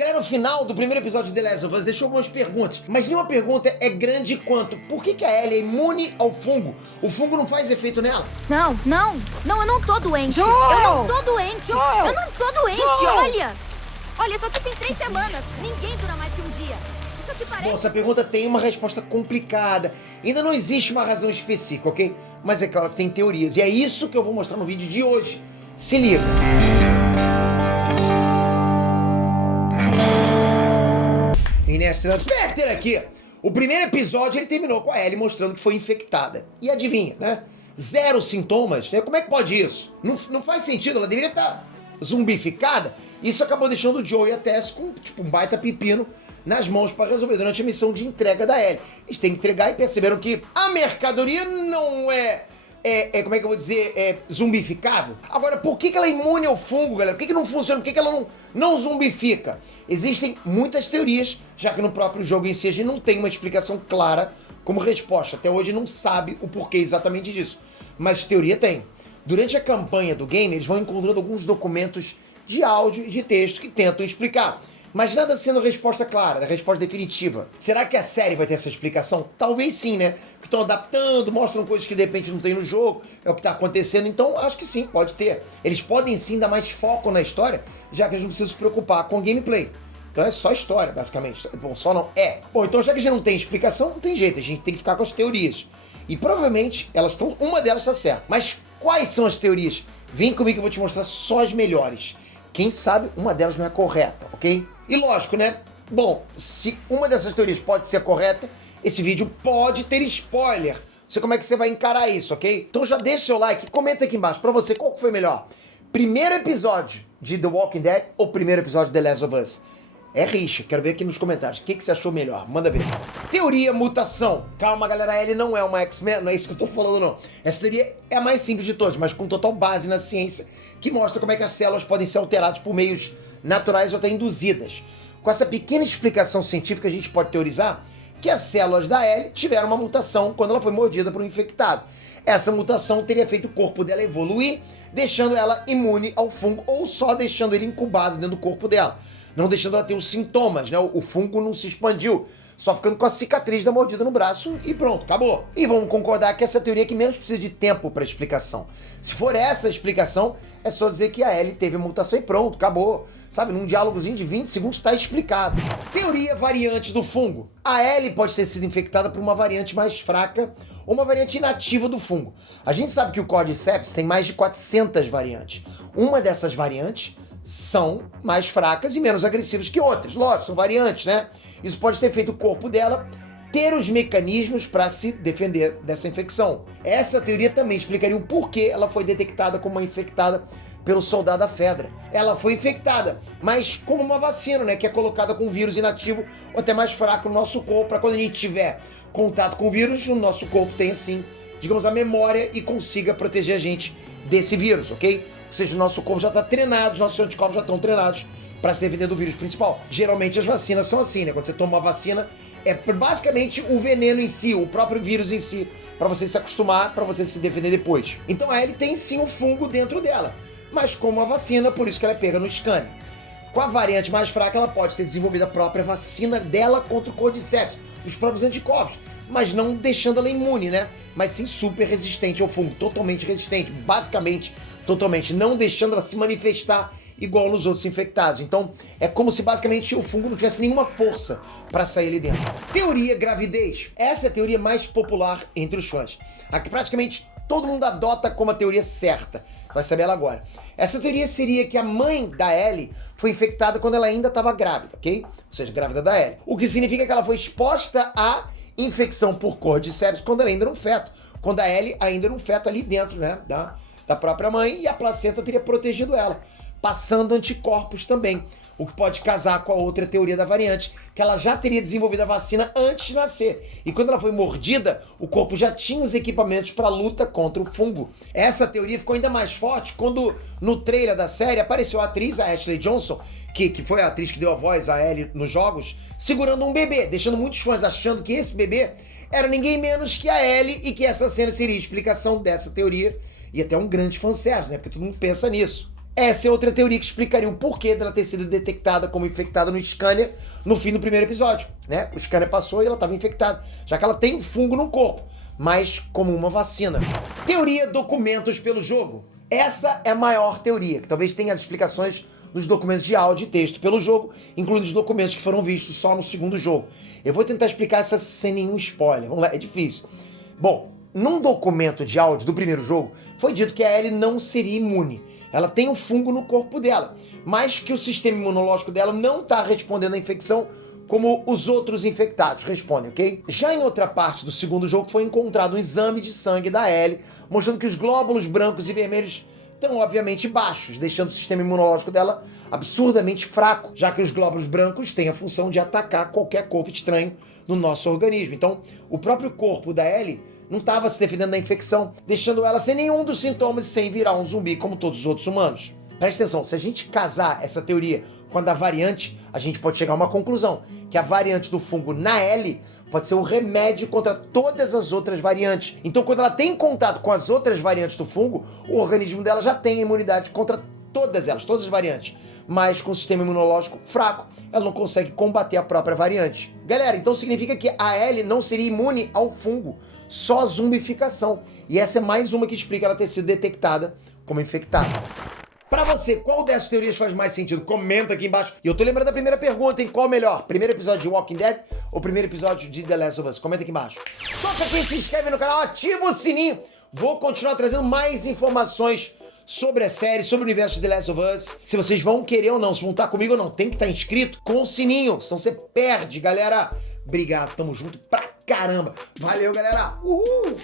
Galera, no final do primeiro episódio de The Last of Us deixou algumas perguntas, mas nenhuma pergunta é grande quanto por que a Ellie é imune ao fungo? O fungo não faz efeito nela? Não, eu não tô doente. Joel! Eu não tô doente. Joel! Eu não tô doente, Joel! Olha, isso aqui tem 3 semanas. Ninguém dura mais que um dia. Isso aqui parece... Bom, essa pergunta tem uma resposta complicada. Ainda não existe uma razão específica, ok? Mas é claro que tem teorias. E é isso que eu vou mostrar no vídeo de hoje. Se liga. Inês Peter aqui. O primeiro episódio ele terminou com a Ellie mostrando que foi infectada. E adivinha, né? 0 sintomas. Né? Como é que pode isso? Não faz sentido, ela deveria estar zumbificada. Isso acabou deixando o Joe e a Tess com tipo, um baita pepino nas mãos para resolver durante a missão de entrega da Ellie. Eles têm que entregar e perceberam que a mercadoria não como é que eu vou dizer, zumbificável. Agora, por que ela é imune ao fungo, galera? Por que não funciona? Por que ela não zumbifica? Existem muitas teorias, já que no próprio jogo em si a gente não tem uma explicação clara como resposta. Até hoje não sabe o porquê exatamente disso. Mas teoria tem. Durante a campanha do game, eles vão encontrando alguns documentos de áudio e de texto que tentam explicar. Mas nada sendo resposta clara, resposta definitiva. Será que a série vai ter essa explicação? Talvez sim, né? Estão adaptando, mostram coisas que de repente não tem no jogo, é o que está acontecendo, então acho que sim, pode ter. Eles podem sim dar mais foco na história, já que eles não precisam se preocupar com o gameplay. Então é só história, basicamente. Bom, só não é. Bom, então já que a gente não tem explicação, não tem jeito, a gente tem que ficar com as teorias. E provavelmente uma delas está certa. Mas quais são as teorias? Vem comigo que eu vou te mostrar só as melhores. Quem sabe uma delas não é correta, ok? E lógico, né? Bom, se uma dessas teorias pode ser correta, esse vídeo pode ter spoiler. Não sei como é que você vai encarar isso, ok? Então já deixa seu like e comenta aqui embaixo pra você qual que foi melhor. Primeiro episódio de The Walking Dead ou primeiro episódio de The Last of Us? É rixa, quero ver aqui nos comentários. O que você achou melhor? Manda ver. Teoria mutação. Calma, galera, a Ellie não é uma X-Men, não é isso que eu tô falando, não. Essa teoria é a mais simples de todas, mas com total base na ciência, que mostra como é que as células podem ser alteradas por meios naturais ou até induzidas. Com essa pequena explicação científica, a gente pode teorizar que as células da Ellie tiveram uma mutação quando ela foi mordida por um infectado. Essa mutação teria feito o corpo dela evoluir, deixando ela imune ao fungo, ou só deixando ele incubado dentro do corpo dela. Não deixando ela ter os sintomas, né? O fungo não se expandiu, só ficando com a cicatriz da mordida no braço e pronto, acabou. E vamos concordar que essa é a teoria que menos precisa de tempo para explicação. Se for essa a explicação, é só dizer que a Ellie teve mutação e pronto, acabou. Sabe, num diálogozinho de 20 segundos está explicado. Teoria variante do fungo. A Ellie pode ter sido infectada por uma variante mais fraca ou uma variante inativa do fungo. A gente sabe que o Cordyceps tem mais de 400 variantes. Uma dessas variantes são mais fracas e menos agressivas que outras. Lógico, são variantes, né? Isso pode ter feito o corpo dela ter os mecanismos para se defender dessa infecção. Essa teoria também explicaria o porquê ela foi detectada como uma infectada pelo soldado da Fedra. Ela foi infectada, mas como uma vacina, né? Que é colocada com vírus inativo ou até mais fraco no nosso corpo, para quando a gente tiver contato com o vírus, o nosso corpo tenha, assim, digamos, a memória e consiga proteger a gente desse vírus, ok? Ou seja, o nosso corpo já está treinado, os nossos anticorpos já estão treinados para se defender do vírus principal. Geralmente as vacinas são assim, né? Quando você toma uma vacina, é basicamente o veneno em si, o próprio vírus em si, para você se acostumar, para você se defender depois. Então a Ellie tem sim um fungo dentro dela, mas como a vacina, por isso que ela é pega no scanner. Com a variante mais fraca, ela pode ter desenvolvido a própria vacina dela contra o Cordyceps, os próprios anticorpos, mas não deixando ela imune, né? Mas sim super resistente ao fungo, totalmente resistente, basicamente totalmente, não deixando ela se manifestar igual nos outros infectados. Então, é como se basicamente o fungo não tivesse nenhuma força para sair ali dentro. Teoria gravidez. Essa é a teoria mais popular entre os fãs. A que praticamente todo mundo adota como a teoria certa. Vai saber ela agora. Essa teoria seria que a mãe da Ellie foi infectada quando ela ainda estava grávida, ok? Ou seja, grávida da Ellie. O que significa que ela foi exposta à infecção por Cordyceps quando ela ainda era um feto. Quando a Ellie ainda era um feto ali dentro, né? Da própria mãe, e a placenta teria protegido ela, passando anticorpos também, o que pode casar com a outra teoria da variante, que ela já teria desenvolvido a vacina antes de nascer, e quando ela foi mordida, o corpo já tinha os equipamentos para luta contra o fungo. Essa teoria ficou ainda mais forte quando no trailer da série apareceu a atriz, a Ashley Johnson, que foi a atriz que deu a voz a Ellie nos jogos, segurando um bebê, deixando muitos fãs achando que esse bebê era ninguém menos que a Ellie e que essa cena seria a explicação dessa teoria, e até um grande fanservice, né? Porque todo mundo pensa nisso. Essa é outra teoria que explicaria o porquê dela ter sido detectada como infectada no scanner no fim do primeiro episódio, né? O scanner passou e ela estava infectada, já que ela tem um fungo no corpo, mas como uma vacina. Teoria documentos pelo jogo. Essa é a maior teoria, que talvez tenha as explicações nos documentos de áudio e texto pelo jogo, incluindo os documentos que foram vistos só no segundo jogo. Eu vou tentar explicar essa sem nenhum spoiler, vamos lá, é difícil. Bom, num documento de áudio do primeiro jogo, foi dito que a Ellie não seria imune. Ela tem um fungo no corpo dela, mas que o sistema imunológico dela não está respondendo à infecção como os outros infectados respondem, ok? Já em outra parte do segundo jogo foi encontrado um exame de sangue da Ellie, mostrando que os glóbulos brancos e vermelhos estão obviamente baixos, deixando o sistema imunológico dela absurdamente fraco, já que os glóbulos brancos têm a função de atacar qualquer corpo estranho no nosso organismo. Então, o próprio corpo da Ellie não estava se defendendo da infecção, deixando ela sem nenhum dos sintomas e sem virar um zumbi como todos os outros humanos. Presta atenção, se a gente casar essa teoria com a da variante, a gente pode chegar a uma conclusão, que a variante do fungo na Ellie pode ser o remédio contra todas as outras variantes. Então, quando ela tem contato com as outras variantes do fungo, o organismo dela já tem imunidade contra todas elas, todas as variantes. Mas com o sistema imunológico fraco, ela não consegue combater a própria variante. Galera, então significa que a Ellie não seria imune ao fungo, só zumbificação. E essa é mais uma que explica ela ter sido detectada como infectada. Pra você, qual dessas teorias faz mais sentido? Comenta aqui embaixo. E eu tô lembrando da primeira pergunta, hein? Qual melhor? Primeiro episódio de Walking Dead ou primeiro episódio de The Last of Us? Comenta aqui embaixo. Toca aqui, se inscreve no canal, ativa o sininho. Vou continuar trazendo mais informações sobre a série, sobre o universo de The Last of Us. Se vocês vão querer ou não, se vão estar comigo ou não, tem que estar inscrito com o sininho, senão você perde, galera. Obrigado, tamo junto pra caramba. Valeu, galera. Uhul!